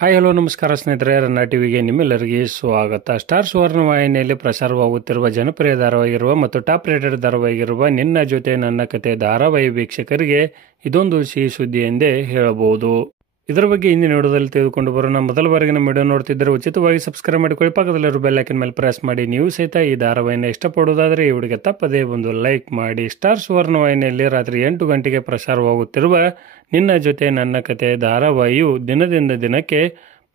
Hi hello ನಮಸ್ಕಾರ ಸ್ನೇಹಿತರೆ, ರನ್ನ ಟಿವಿಗೆ ನಿಮ್ಮೆಲ್ಲರಿಗೆ ಸ್ವಾಗತ. ಸ್ಟಾರ್ ಸುವರ್ಣ ವಾಹಿನಿಯಲ್ಲಿ ಪ್ರಸಾರವಾಗುತ್ತಿರುವ ಜನಪ್ರಿಯ ಧಾರಾವಾಹಿಗಿರುವ ಮತ್ತು ಟಾಪ್ ರೇಟೆಡ್ ಧಾರಾವಾಹಿಗಿರುವ ನಿನ್ನ ಜೊತೆ ನನ್ನ ಕತೆ ಧಾರಾವಾಹಿ ವೀಕ್ಷಕರಿಗೆ ಇದೊಂದು ಸಿಹಿ ಸುದ್ದಿ ಎಂದೇ ಹೇಳಬಹುದು. ಇದರ ಬಗ್ಗೆ ಇಂದಿನ ವಿಡಿಯೋದಲ್ಲಿ ತೆಗೆದುಕೊಂಡು ಬರೋಣ. ಮೊದಲ ಬಾರಿಗೆ ನಮ್ಮ ವಿಡಿಯೋ ನೋಡ್ತಿದ್ದರೆ ಉಚಿತವಾಗಿ ಸಬ್ಸ್ಕ್ರೈಬ್ ಮಾಡಿಕೊಳ್ಳಿ, ಪಕ್ಕದಲ್ಲಿರುವ ಬೆಲ್ ಐಕನ್ ಮೇಲೆ ಪ್ರೆಸ್ ಮಾಡಿ. ನೀವು ಸಹಿತ ಈ ಧಾರಾವಾಹಿನ ಇಷ್ಟಪಡುವುದಾದರೆ ಈ ವಿಡಿಯೋಗೆ ತಪ್ಪದೇ ಒಂದು ಲೈಕ್ ಮಾಡಿ. ಸ್ಟಾರ್ ಸುವರ್ಣ ವಾಹಿನಿಯಲ್ಲಿ ರಾತ್ರಿ 8 ಗಂಟೆಗೆ ಪ್ರಸಾರವಾಗುತ್ತಿರುವ ನಿನ್ನ ಜೊತೆ ನನ್ನ ಕತೆ ಧಾರಾವಾಹಿಯು ದಿನದಿಂದ ದಿನಕ್ಕೆ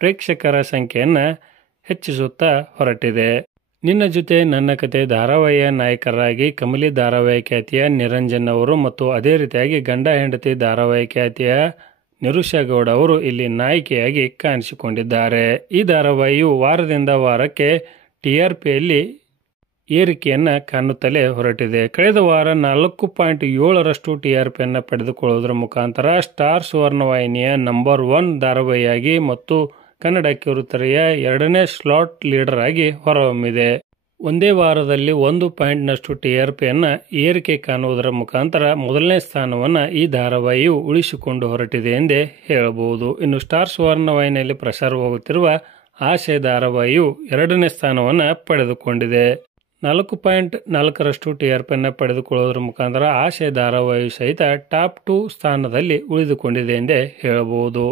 ಪ್ರೇಕ್ಷಕರ ಸಂಖ್ಯೆಯನ್ನು ಹೆಚ್ಚಿಸುತ್ತಾ ಹೊರಟಿದೆ. ನಿನ್ನ ಜೊತೆ ನನ್ನ ಕತೆ ಧಾರಾವಾಹಿಯ ನಾಯಕರಾಗಿ ಕಮಲಿ ಧಾರಾವಾಹಿ ಖ್ಯಾತಿಯ ನಿರಂಜನ್ ಅವರು ಮತ್ತು ಅದೇ ರೀತಿಯಾಗಿ ಗಂಡ ಹೆಂಡತಿ ಧಾರಾವಾಹಿ ಖ್ಯಾತಿಯ ನಿರುಷಾ ಗೌಡ ಅವರು ಇಲ್ಲಿ ನಾಯಕಿಯಾಗಿ ಕಾಣಿಸಿಕೊಂಡಿದ್ದಾರೆ. ಈ ಧಾರಾವಾಹಿಯು ವಾರದಿಂದ ವಾರಕ್ಕೆ TRPಯಲ್ಲಿ ಏರಿಕೆಯನ್ನು ಕಾಣುತ್ತಲೇ ಹೊರಟಿದೆ. ಕಳೆದ ವಾರ 4.7ರಷ್ಟು TRPಯನ್ನು ಪಡೆದುಕೊಳ್ಳುವುದರ ಮುಖಾಂತರ ಸ್ಟಾರ್ ಸುವರ್ಣ ವಾಹಿನಿಯ ನಂಬರ್ 1 ಧಾರಾವಾಹಿಯಾಗಿ ಮತ್ತು ಕನ್ನಡ ಕಿರುತೆರೆಯ 2ನೇ ಸ್ಲಾಟ್ ಲೀಡರ್ ಆಗಿ ಹೊರಹೊಮ್ಮಿದೆ. ಒಂದೇ ವಾರದಲ್ಲಿ 1 ಪಾಯಿಂಟ್ನಷ್ಟು TRPಯನ್ನು ಏರಿಕೆ ಕಾಣುವುದರ ಮುಖಾಂತರ ಮೊದಲನೇ ಸ್ಥಾನವನ್ನು ಈ ಧಾರಾವಾಹಿಯು ಉಳಿಸಿಕೊಂಡು ಹೊರಟಿದೆ ಎಂದೇ ಹೇಳಬಹುದು. ಇನ್ನು ಸ್ಟಾರ್ ಸುವರ್ಣ ವಾಹಿನಿಯಲ್ಲಿ ಪ್ರಸಾರವಾಗುತ್ತಿರುವ ಆಸೆ ಧಾರಾವಾಹಿಯು 2ನೇ ಸ್ಥಾನವನ್ನು ಪಡೆದುಕೊಂಡಿದೆ. 4.4ರಷ್ಟು TRPಯನ್ನು ಪಡೆದುಕೊಳ್ಳುವುದರ ಮುಖಾಂತರ ಆಸೆ ಧಾರಾವಾಹಿಯು ಸಹಿತ ಟಾಪ್ 2 ಸ್ಥಾನದಲ್ಲಿ ಉಳಿದುಕೊಂಡಿದೆ ಎಂದೇ ಹೇಳಬಹುದು.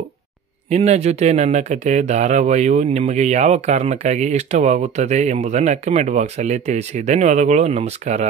ನಿನ್ನ ಜೊತೆ ನನ್ನ ಕತೆ ಧಾರಾವಾಹಿಯು ನಿಮಗೆ ಯಾವ ಕಾರಣಕ್ಕಾಗಿ ಇಷ್ಟವಾಗುತ್ತದೆ ಎಂಬುದನ್ನು ಕಮೆಂಟ್ ಬಾಕ್ಸಲ್ಲಿ ತಿಳಿಸಿ. ಧನ್ಯವಾದಗಳು, ನಮಸ್ಕಾರ.